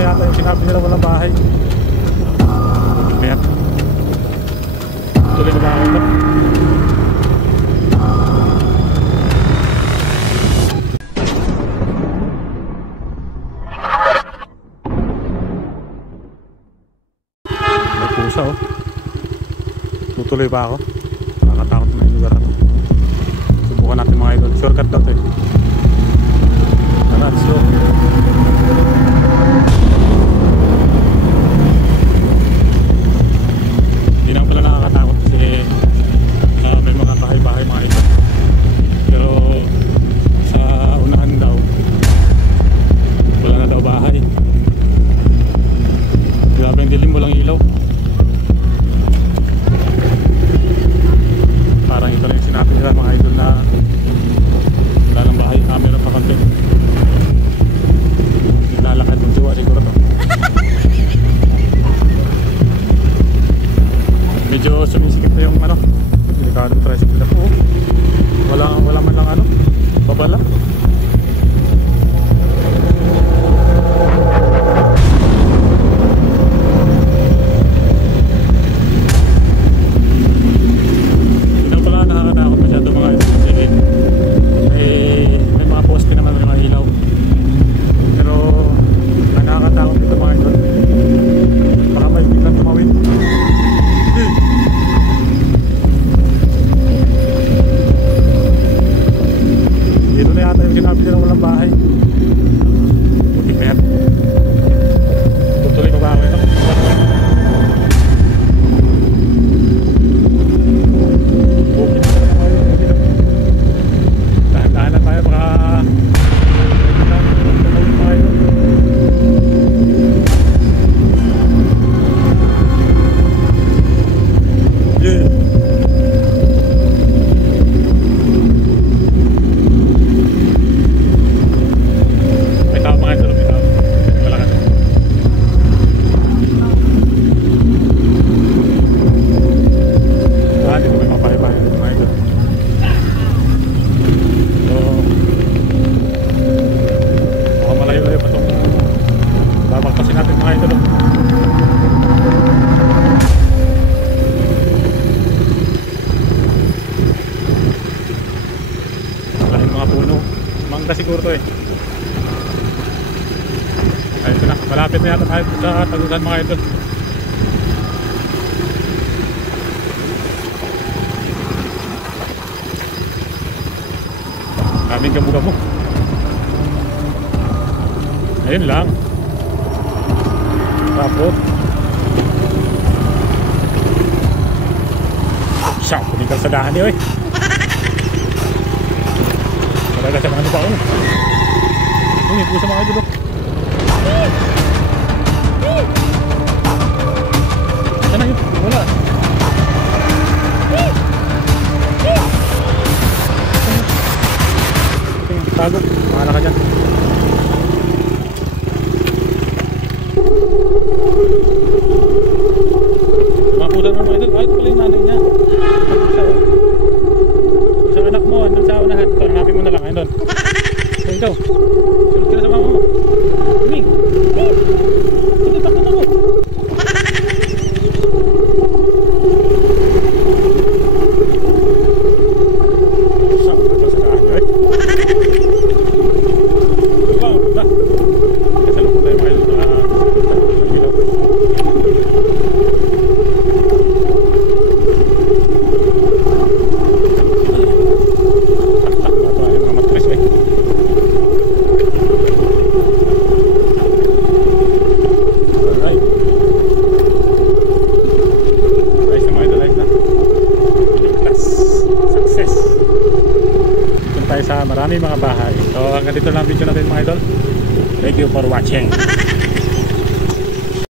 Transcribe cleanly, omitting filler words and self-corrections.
na yata yung sinabi nila walang bahay. Ayan. Tuloy na ba ako ito? May pusa oh. Tutuloy ba ako? Nakakatakot na yung lugar na ito. Subukan natin mga idol. Shortcut daw ito eh. Let's go. Hindi naman pala nakakatakot kasi may mga bahay-bahay mga ito. Pero sa unahan daw wala na daw bahay. Grabe yung dilim, walang ilaw. Parang ito lang yung sinabi nila mga idol na wala ng bahay. Meron pa konti. Lalakad ng jowa siguro to. Medyo sumisikip na yung ano, delikado ng tricycle po. Wala man lang ano, babala. Hindi na pala nakakatakot masyado mga ito kasi may mga poste naman ng mga ilaw. Pero nakakatakot dito mga idol. Baka may biglang tumawid. Dito na yata yung sinabi nila walang bahay. Buti pa yan. Tutuloy pa ba ako ito? Bukit na lang tayo. Dahan-dahan lang tayo baka siguro to eh. Ay, ito na, malapit na yata tayo sa Tagusan mga idol. Daming gamo-gamo. Ayun lang. Tapos siya, pumigal sa dahan niyo eh. Talaga sa mga lupa ko. May pusa mga idol. Sana yun? Wala. Tago. Mahala ka dyan. Mga pusa mga idol. Ay, ito pala yung nanay niya. Isang anak mo, andun sa unahan. Ito, hanapin mo na lang. Ayun doon. So, ikaw. Sunod ka na sa mama mo. Huming. Ito, takot mo. Saan ka pa sa daan, eh? Wow, da. Kasalukot tayo mga idol. Sa marami mga bahay. So hanggang dito lang video natin mga idol. Thank you for watching.